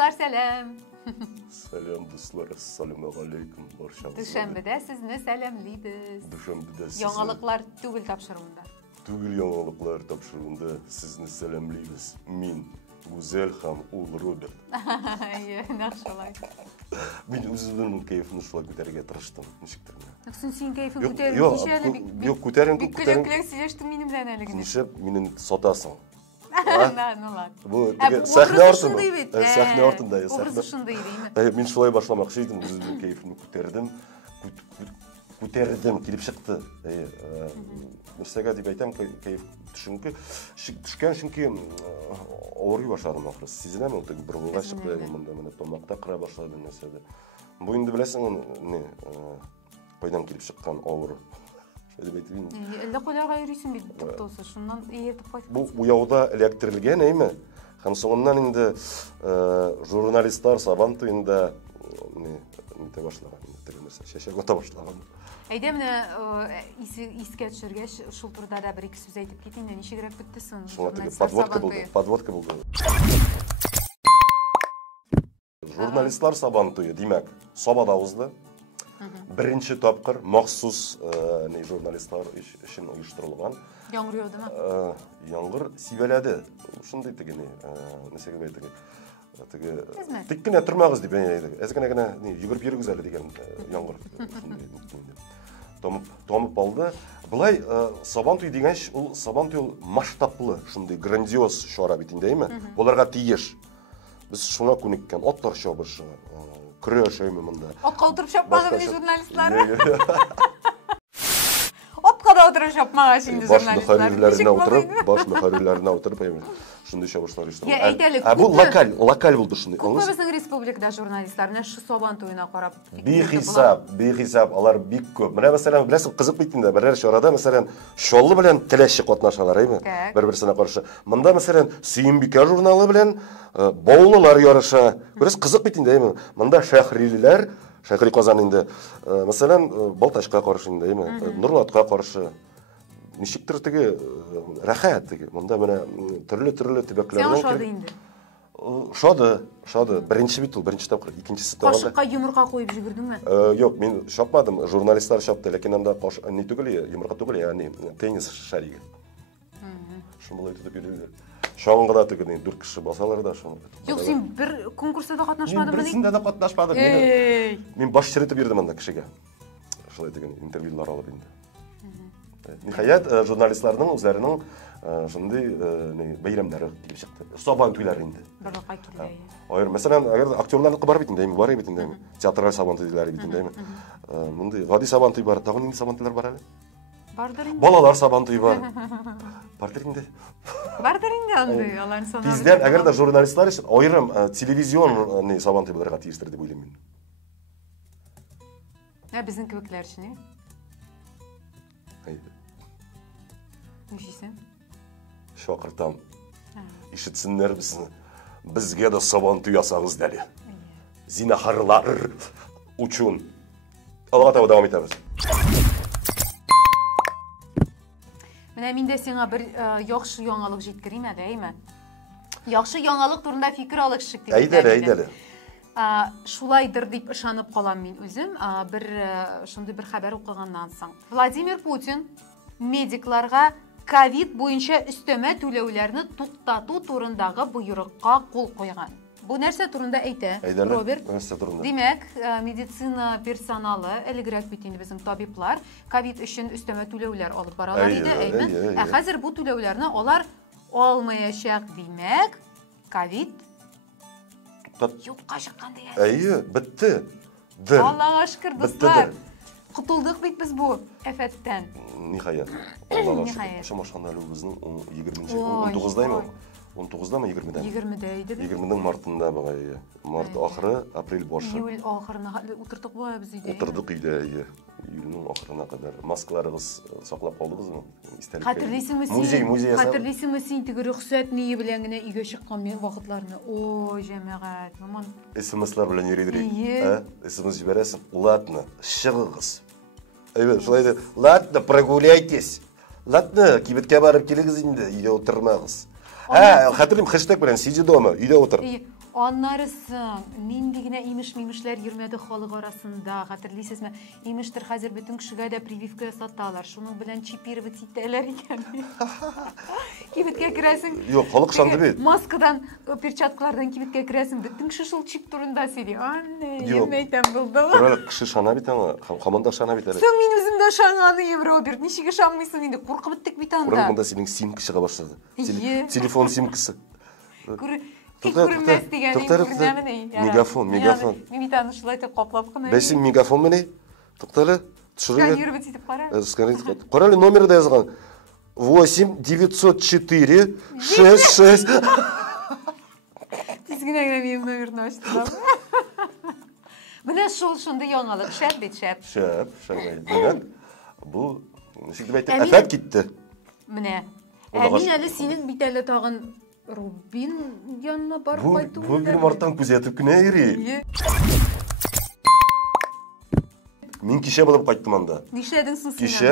Достар, сәлем. Сәлем, достар, ассалаумағалейкум. Дүшәмбедә сезне сәламлейбез. Дүшәмбедә сезне. Яңалыклар түгел тапшыруында. Түгел яңалыклар тапшыруында сезне сәламлейбез. Мин Гүзәл һәм ул Роберт. Нахшалай. Мин үземнең кайфымны шулай күтәрергә тырыштым. Ничектер? Син кайфын күтәрү Юк, күтәрен. Бик көләкләр сөйләштең минем белән әлеге. Ничек мине сатасың? Ну ладно. Бу сәхнә артында. Сәхнә артында. Образы шундый идеме? Мин шулай башламакчы идем, үземнең кайфымны күтәрдем, килеп чыкты. Нәрсәгә дип әйтәм, кайф төшкән, чөнки авырый башладым ахры. Сизенәм, ул бер буйга чыкты, монда менә тамакта кыра башлады нәрсәдә. Бу инде беләсең, кайдан килеп чыккан авыр. Шәдә әйтим. Әллә кайларга йөрисең бит туктосы, шуннан ияртеп кайтып. Бу уяуда электрлгән, әйме? Һәм соңыннан инде журналистлар сабан туенда нитә башлаган, шәшәк ата башлаган. Әйдә менә искә төшергәч, шул турыда да бер-ике сүз әйтеп китим, ничегрәк бетте соң? Подводка булды. Журналистлар сабан туе, димәк, Сабада узды. Беренче тапкыр махсус журналистлар өчен оештырылган. Яңгыр яудымы? Яңгыр сибәләде. Шундый тегене, нәрсәгә бәйтеге. Тик кенә тормагыз дип әйтәләр. Әзгенә генә йөгереп йөрегез әле дигән яңгыр. Томып алды. Булай сабан туй дигәнч, ул сабан туй масштаблы, шундый грандиоз чара бит инде, әйме? Буларга тиеш. Без шуңа күнеккән, аттар чабышы, көрәш әйме монда. Атка утырып чапмаган журналистлар. Атка да утырып чапмаган инде журналистлар. Баш мөхәррирләренә утырып әйме? Шундый чабышлар иштә. Бу локаль булды шундый. Күпме безнең республикада журналистлар менә шу сабан туена карап бихисап, алар бик күп. Менә мәсәлән, беләсең, кызык бит инде. Берәр чарада, мәсәлән, Шоллы белән Теләшче катнашалар, әйме? Бер-берсенә каршы. Монда, мәсәлән, Сөембикә журналы белән Баулылар ярыша. Бераз кызык бит инде, әйме? Монда Шәһрилеләр, Шәһри Казан инде. Мәсәлән, Балташка каршы инде, әйме? Нурлатка каршы. Ничектер теге рәхәт теге. Монда менә төрле төбәкләрдән. Сен шады инде. Шады. Беренче бит ул, беренче тапкыр, икенчесе тагы. Кашыкка йомырка куеп җигердеңме? Юк, мин шапмадым, журналистлар шапты, ләкин анда не түгел, йомырка түгел, ягъни теннис шариге. Шундый итеп йөриләр. Шаңгыда теге 4 кеше басалар да шуны. Юк, син бер конкурста да катнашмадыңмы? Берсендә дә катнашмадым. Мин баш чиратып йөрдем анда кешегә. Шулай дигән интервьюлар алып инде. Ниһаят, журналистларның үзләренең шундый бәйрәмнәре килеп чыкты. Сабан туйлары инде. Барлыкка килә. Айыр, мәсәлән, әгәр актерларны бар бит инде, бар бит инде. Театраль сабан туйлары бит инде. Мондый гади сабан туй бар, тагын инде сабан туйлар бар әле. Бардыр инде. Балалар сабан туй бар. Бардыр инде. Бардыр инде андый, алар санап. Бездән әгәр дә журналистлар өчен айрым телевизион сабан туйларга тиештер дип уйлыйм мин. Безнең кебекләр өчен. Нишисен? Шакыртам. Ишетсеннәр безне. Безгә дә сабан туй ясагыз дәле. Зинахарлар учун. Алга таба дәвам итәбез. Менә мин дә сиңа бер яхшы яңалык җиткерим әле, әйме? Яхшы яңалык турында фикер алышык дип. Әйдәле. Шулайдыр дип ышанып калам мин үзем. Шундый бер хәбәр укыганнан соң. Владимир Путин медикларга ковид буенча өстәмә түләүләрне туктату турындагы буйрыкка кул куйган. Бу нәрсә турында әйтә, Роберт? Димәк, медицина персоналы, элегрәк бит инде безнең табиблар, ковид өчен өстәмә түләүләр алып баралар иде, әйме? Хәзер бу түләүләрне алар алмаячак, димәк, ковид юкка чыккан дигән. Әйе, бетте. Аллаһка шөкер, дуслар. Кутылдык бит без бу афәттән. Ниһаят. Аллаһка шөкер. Шамашканда безнең 19-даймы? 19-дамы 20-дә? 20-дә иде. 20-ның мартында бугай. Март ахыры, апрель башы. Июль ахырына утырдык бугай без өйдә. Утырдык өйдә. Июльнең ахырына кадәр маскаларыгыз саклап калдыгызмы? Хәтерлисеңме син? Музей. Хәтерлисеңме син теге рөхсәт ние белән генә өйгә чыккан вакытларны? Ой, җәмәгать, маман. СМСлар белән йөридек. СМС җибәрәсең. Ладно, чыгыгыз. Әйе, шулай да. Ладно, прогуляйтесь. Ладно, кибеткә барып килегез инде, өйдә утырмагыз. Хәтерлим, хэштег белән сиди дома, өйдә утыр. Аннарысын, ниндигенә имеш-мимешләр йөрмәде халык арасында, хәтерлисезме? Имештер хәзер бөтен кешегә дә прививка ясаталар. Шуның белән чипировать итәләр икән. Кибеткә керәсең. Юк, халык шанды бит. Маскадан, перчаткалардан кибеткә керәсең. Бөтен кеше шул чип турында сөйли. Анне, йөрмәйтәм булды. Корал кеше шана бит аңа. Команда шана бит әле. Соң мин үзем дә шаңаным, Роберт. Ничек ышанмыйсың инде? Куркып беттек бит анда. Корал монда синең симка чыга башлады. Телефон симкасы. Күренмәс дигән күренәме? Мегафон. Мин бит аны шулай итеп каплап кына. Бәсең мегафон менә. Туктале. Сканер итеп кара. Сканер. Корал номеры да язган. 8 904 66. Тизгенә генә минем номерны ачтым. Менә шунда яңалык, шәп бит шәп. Шәп. Бу ничек дип әйтеп, афат китте. Менә. Мин әле синең бит әле тагын Рубин янына барып кайту. Бу минем арттан күзәтеп кенә йөри. Мин кичә булып кайттым анда. Нишләдең соң син? Кичә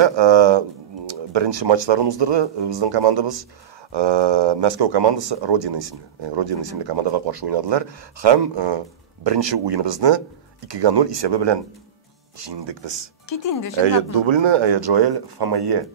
беренче матчларын уздырды безнең командабыз. Мәскәү командасы Родина исемле командага каршы уйнадылар һәм беренче уеныбызны 2-0 исәбе белән җиңдек без. Кит инде шунда. Дубльне Джоэль Фамайе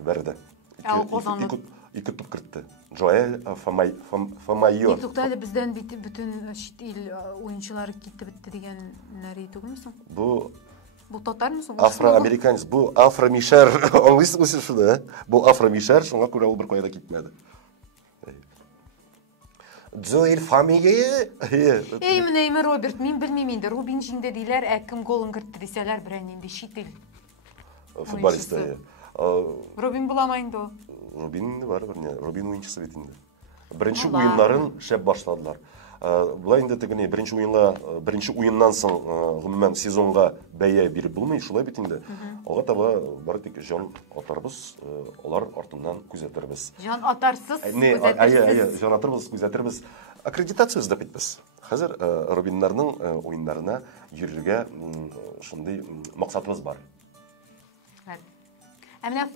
берде. 2 туп кертте. Джоэль Фамайе. Туктале бездән бит бөтен чит ил уенчылары китте битте дигән нәре түгелме соң? Бу татармы соң? Афроамериканец. Бу Афромишар. Аңлыйсыңмы син шуны? Бу Афромишар, шуңа күрә ул бер кайда китмәде. Джоэль Фамайе. Менә Роберт, мин белмим инде. Рубин җиңде диләр, кем голын кертте дисәләр, берән инде чит ил футболист. Рубин буламы инде ул? Рубин бар берне. Рубин уенчысы бит инде. Беренче уеннарын шәп башладылар. Булай инде тегене беренче уеннан соң гомумән сезонга бәя биреп булмый, шулай бит инде. Ага таба бары тик җан атарбыз, алар артыннан күзәтербез. Җан атарсыз күзәтерсез. Җан атарбыз, күзәтербез. Аккредитация эзләп битбез. Хәзер Рубиннарның уеннарына йөрергә шундый максатыбыз бар. Менә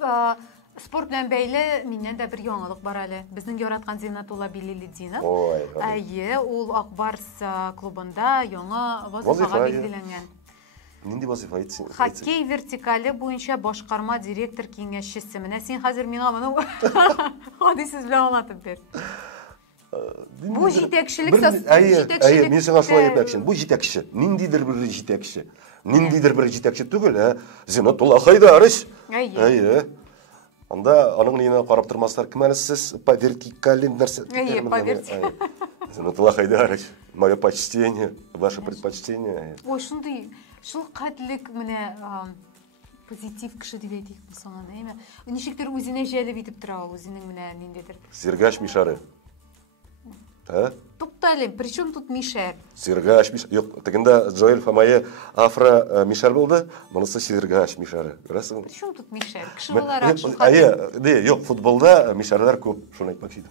спорт белән бәйле миннән дә бер яңалык бар әле. Безнең яраткан Зиннатулла Билилетдинов. Ул Акбарс клубында яңа вазифага билгеләнгән. Нинди вазифа итсен? Хоккей вертикале буенча башкарма директор киңәшчесе. Менә син хәзер миңа моны хадисез белән аңлатып бир. Бу җитәкчелек Мин сиңа шулай әйтмәкче. Бу җитәкче. Ниндидер бер җитәкче. Ниндидер бер җитәкче түгел, Зиннатулла Хайдарович. Анда аның нигә карап тормаслар, кем әле сез по вертикали нәрсә? Зиннатулла Хайдарович, мое почтение, ваше предпочтение. Ой, шул кадрлек менә позитив кеше дип әйтик булсаңа, әйме? Ничектер үзенә җәлеп итеп тора ул, үзенең менә ниндидер. Сергаш Мишары. Туктале, причем тут Мишар? Сергаш Мишар. Юк, тегендә Джоэль Фамайе Афро Мишар булды, монысы Сергаш Мишары. Күрәсең? Причем тут Мишар? Кеше буларак шул юк, футболда Мишарлар күп, шуны әйтмәкче идем.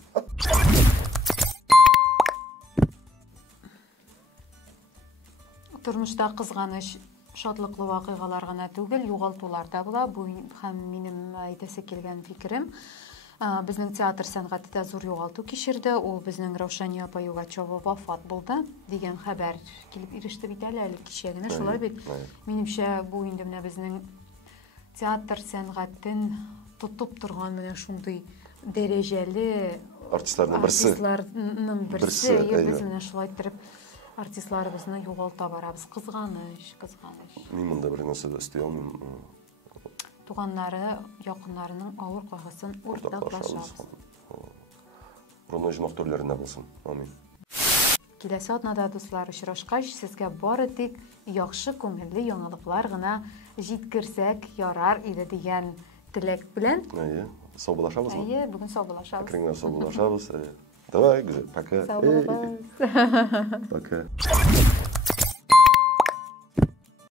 Тормышта кызганыч, шатлыклы вакыйгалар гына түгел, югалтулар да була. Бу һәм минем әйтәсе килгән фикерем. Безнең театр сәнгате дә зур югалту кичерде. Ул безнең Раушания апа Югачева вафат булды дигән хәбәр килеп иреште бит әле кичә генә, шулай бит. Минемчә, бу инде менә безнең театр сәнгатен тотып торган менә шундый дәрәҗәле артистларның берсе. Без менә шулай итеп артистларыбызны югалта барабыз. Кызганыч. Мин монда бер нәрсә өсти алмыйм. Туганнары, якыннарының авыр кайгысын уртаклашабыз. Роножын актерләренә булсын. Амин. Киләсе атнада дуслар очрашкач, сезгә бары тик яхшы күңелле яңалыклар гына җиткерсәк ярар иде дигән теләк белән. Саубулашабыз. Бүген саубулашабыз. Әкренләп саубулашабыз. Давай, пока. Пока.